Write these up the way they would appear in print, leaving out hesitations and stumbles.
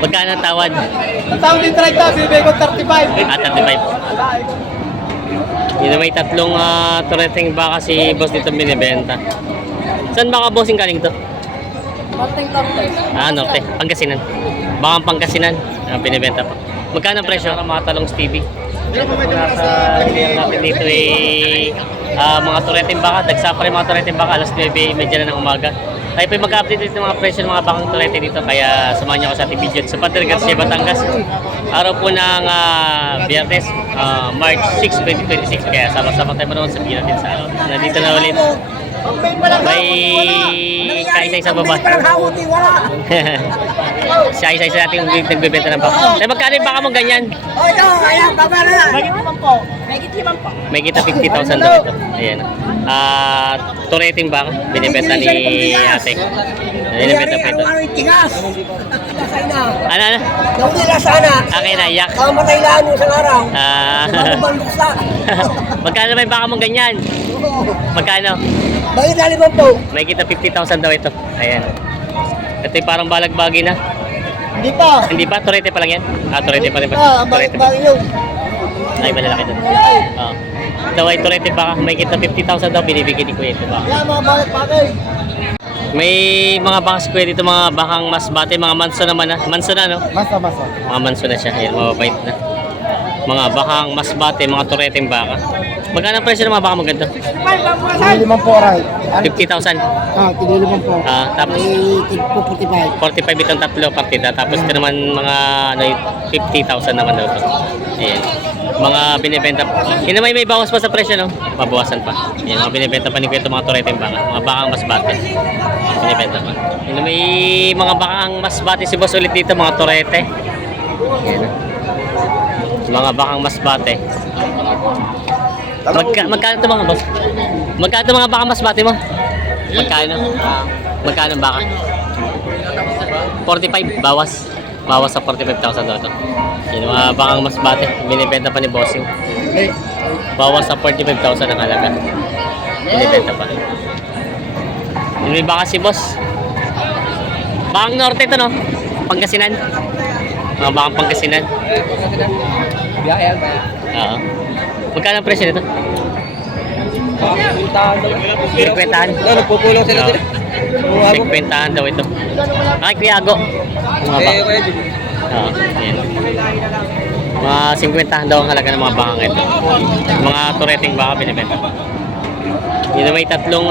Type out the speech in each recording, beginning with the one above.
Magkano ang tawad? Ang tawad din 30, bibigay ko 35. 35. Yun na may tatlong tureteng baka si boss dito binibenta. Saan baka bossing galing to? Norte. Pangasinan. Bakang Pangasinan. Binibenta pa. Magkano ang presyo? Mga talong Stevie. Nasa natin dito mga tureteng baka. Dagsa pa rin mga tureteng baka. Alas 9:30 na ng umaga. Tayo po mag-update dito ng mga presyo ng mga bakang turete dito. Kaya samahan niyo ako sa ating video sa Padre Garcia, Batangas. Araw po ng Biyernes, March 6, 2026. Kaya sama-sama tayo manoon sa natin sa nandito na ulit. May kaisa-isa baba. Siya isa-isa natin nagbebenta ng baka. Tayo magkano yung baka mo ganyan? Ito, ayan, baba na. Megit 5 po. May kita 50,000 daw ito. Ayan. Tureteng baka. Binibenta ni ate. Binibenta pa ito. Ano? Nawila sana. Okay na, yak. Kamatay lang yung isang araw. Bumbaluksa. Magkano ba yung baka mong ganyan? Magkano? Bakit naliman po? May kita 50,000 daw ito. Ayan. Ito yung parang balagbagi na. Hindi pa. Hindi pa? Turete pa lang yan? Turete pa rin ba? Turete pa. Bakit yun? Ay, malalaki doon. Ito ay turete baka. May kita 50,000 daw. Binibigyan ni Kuya ito baka. Yan, mga bakit. May mga baka si Kuya dito. Mga bakang masbate. Mga manso naman na. Manso na, no? Basta. Mga manso na siya. Ayan, mababait na. Mga bakang masbate. Mga tureteng baka. Magkano ang presyo ng mga baka maganda? Tigiliman po, right? 50,000. Tigiliman po. Tapos Tigpo 45. 45 itong tatlo partida. Tapos ito naman mga 50,000 naman daw ito. Ayan. Mga binibenta. Yun naman may bawas pa sa presyo, no? Mabawasan pa. Ayan, mga binibenta pa ni Kuya itong mga tureteng baka. Mga bakang masbate. Binibenta pa. Yun na may mga bakang masbate si boss ulit dito. Mga turete. Ayan. Mga bakang masbate. Magkano ito mga boss? Magkano ito mga baka masbate mo? Magkano? Magkano ang baka? 45 bawas. Bawas sa 45,000 daw ito. Yun mga bakang masbate. Binibenta pa ni bossing. Bawas sa 45,000 ang halaga. Binibenta pa. Yun may baka si boss. Bakang Norte ito, no? Pangasinan. Mga bakang Pangasinan. Oo. Magkano ang presyo nito? 50-an. Nagpupulong sila sila. 50-an daw ito. Ay, Kuyago. Mga baka. Oo, yan. Mga 50-an daw ang halaga ng mga bakang ito. Mga tureteng baka binibenta. Yun na may tatlong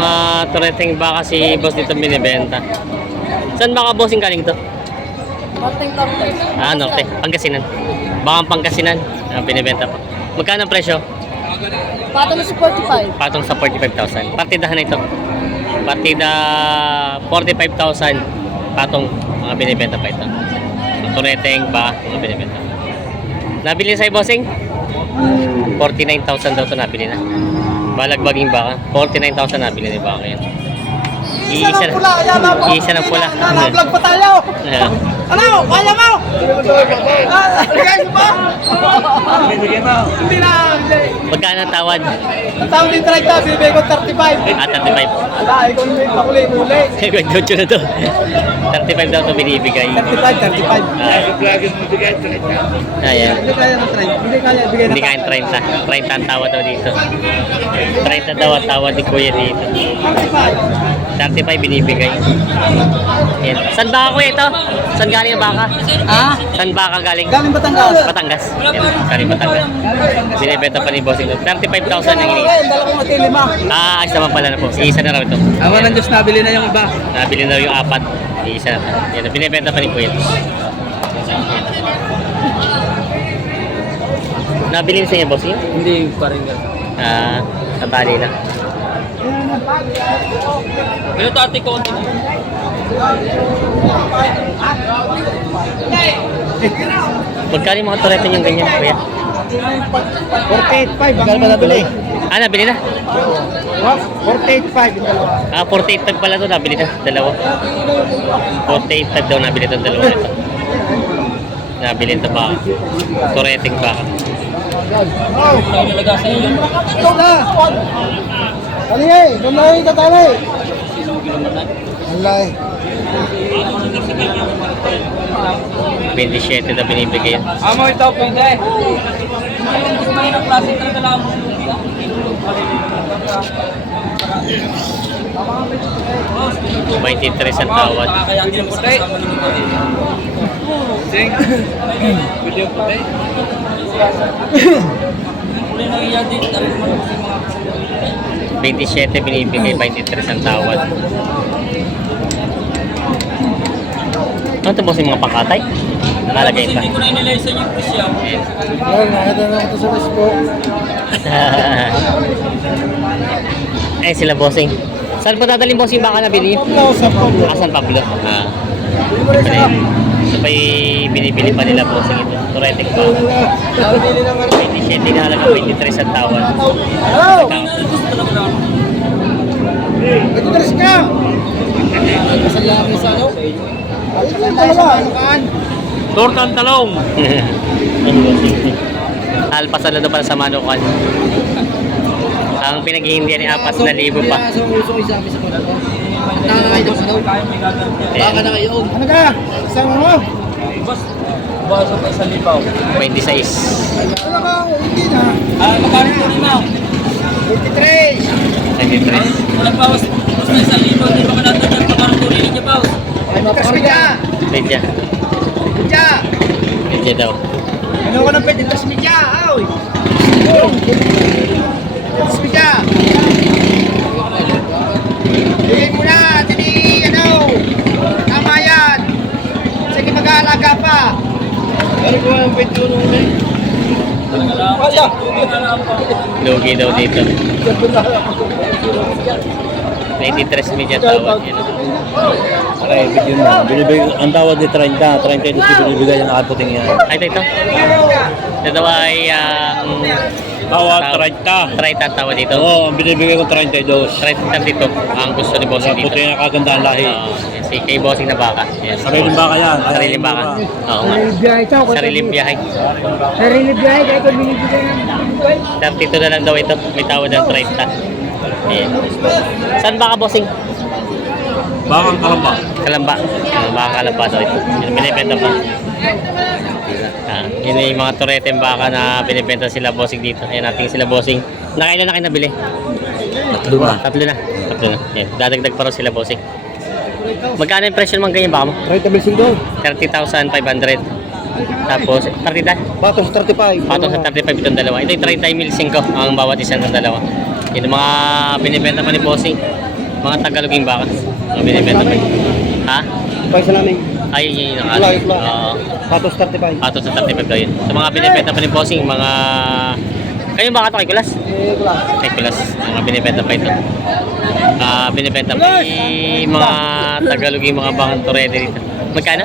tureteng baka si boss dito binibenta. Saan baka bossing galing to? Norte. Pangasinan. Bakang Pangasinan. Binibenta pa. Magkano ang presyo? Patong sa 45. Patong sa 45,000. Partidahan na ito. Partida 45,000. Patong mga binibenta pa ito. Tureteng ba mga binibenta. Nabili sa'yo bossing? 49,000 daw ito nabili na. Balagbaging baka. 49,000 nabili ni baka yan. Iisa ng pula. Nag-vlog pa tayo. Ano? Kaya mo? Guys, ba? Hindi na. Magkano ang tawad? Ang tawad din 30, bibigay ko 35. 35. Ala, ikaw yung pakuli-muli. Kwento na to. 35 daw ito binibigay. 35. Ayan. Hindi kaya ng 30. Hindi kaya bigay Hindi kain 30. 30 ang tawad daw dito. 30 daw ang tawad ni Kuya dito. 35 binibigay. Ayan. Saan baka Kuya ito? Saan galing ang baka? Saan baka galing? Galing Batangas. Batangas. Ayan. Galing Batangas. Binibenta pa ni Bossing. 35,000 ang hiningi. Dala ko matilima. Ayos naman pala na po. Isa na raw ito. Awan ng Diyos, nabili na yung iba. Nabili na raw yung 4. Isa na. Yan. Binibenta pa ni Kuya. Nabili sa inyo, Bossing? Hindi pa rin gano'n. Natali lang. Pero tate ko. Magkano yung mga turete niyong ganyan, Kuya? 48.5. Gano'n ba nabili? Nabili na? 48.5 yung dalawa. 48.5 pala ito, nabili na. Dalawa. 48.5 daw nabili itong dalawa nito. Nabili ito ba? Tureteng baka. Ito na! Kali eh! Doon na yung tatali! Alay. 27 na binibigay yun. Amo ito, pwede. 23 ang tawad. Video puti. 27 binibigay, 23 ang tawad. Ano ito boss yung mga pangkatay? Nakalagay pa. Hindi ko na inilesa yung presyo. Ayan. Ayun, nakita na ako sa Facebook. Eh sila bossing. Saan pa dadalhin bossing baka nabili niyo? Pablo, sa Pablo. San Pablo. Ah. Hindi mo rin sa Ito pa binibili pa nila bossing ito. Turetic pa. Nakabili naman. 27 na halaga, 23 ang tawad. Hello! Ito tres ka! Kasalamin sa ano? Ayun tayo sa manukaan. Tortang talong. Alpasan na doon para sa manukan. Ang pinaghihindihan ni 4,000 pa. Sa uso ko isabi sa pala ko. Nakakay daw sa daw. Baka na kayo. Ano ka? Isang mo? Baso pa sa lipaw. 26. Ano ka? Hindi na. Magkano po rin mo? 53. 23. Walang bawas. Basta isang lipaw. Hindi pa ka natin magkano po rin niya bawas. Ay, mapakita. Medya. Medya. Medya daw. Ano ko ng pwede? Tas medya. Aoy. Tas medya. Bigay mo na. Tini, ano. Tama yan. Sige, mag-aalaga pa. Ano ko ang pwede nung ulit? Wala. Lugi daw dito. 93 medya tawad. Yun. Aray, bigyan mo. Binibigay, ang tawad ni 30, 32 binibigay yung nakaputing yan. Ay, ito. Ito daw ay Tawad, 30. 30 ang tawad dito. Oo, ang binibigay ko 32. 32 ang gusto ni bossing dito. Puti na kaganda ang lahi. Si kay bossing na baka. Yes. Sariling baka yan. Sariling baka. Oo nga. Biyahe ito. Sariling biyahe. Sarili biyahe. Kaya ito binibigay ng 32 na lang daw ito. May tawad ng 30. Ayan. Saan baka bossing? Bakang kalamba. Kalamba. Baka kalamba daw ito. Yun, binibenta pa. Yun yung mga turete baka na binibenta sila bossing dito. Ayan natin sila bossing. Nakailan na kayo nabili? Tatlo ba? Tatlo na. Tatlo na. Ayan. Dadagdag pa rin sila bossing. Magkano yung presyo naman ganyan baka mo? 30 mil doon. 30,500. Tapos, 30 Patong sa 35. patong sa 35 itong dalawa. Ito yung 30 mil 5 ang bawat isang ng dalawa. Yun yung mga binibenta pa ni bossing. Mga Tagaloging baka. Mga binibenta pa. Ha? Paisa namin. Ay, yun yung Fly, fly. Oo. Patong sa 35. Patong sa 35 daw yun. Sa mga binibenta pa ni bossing, mga... Kayong baka ito kay Kulas? Wala. Kay Kulas. Mga binibenta pa ito. Binibenta pa yung mga Tagaloging mga bakang turete dito. Magkano?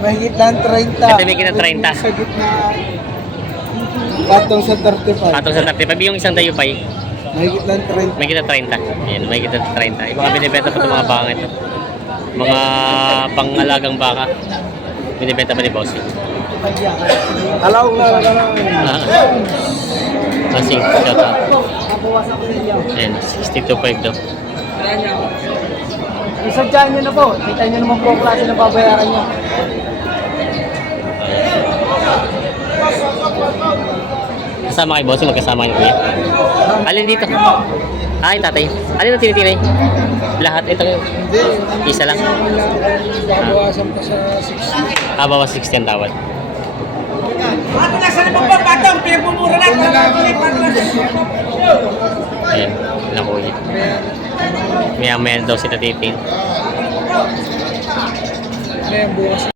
Mahigit lang 30. Ito may kina 30. Sa gitna. Patong sa 35. Patong sa 35. Yung isang dayupay, Mahigit lang 30. may kita 30. Ayan, may kita 30. Yung mga binibenta pa itong mga bakang ito. Mga pangalagang baka. Binibenta pa ni bossing. Alaw na. Bossing, shout out. Ayan, 62.5 daw. Isadyan nyo na po. Kita nyo naman po ang klase na babayaran nyo. Kasama kay bossing, magkasama niyo kuya. Alin dito? Ay, tatay. Alin ang tinitinay? Lahat. Ito yung Hindi. isa lang. Babawasan pa sa 60. Bawas 60 ang tawad. Ato na sana magpapatong. Pinagmumura na. Ayan, ilang kuya. Maya-maya daw sila titing. May bukas.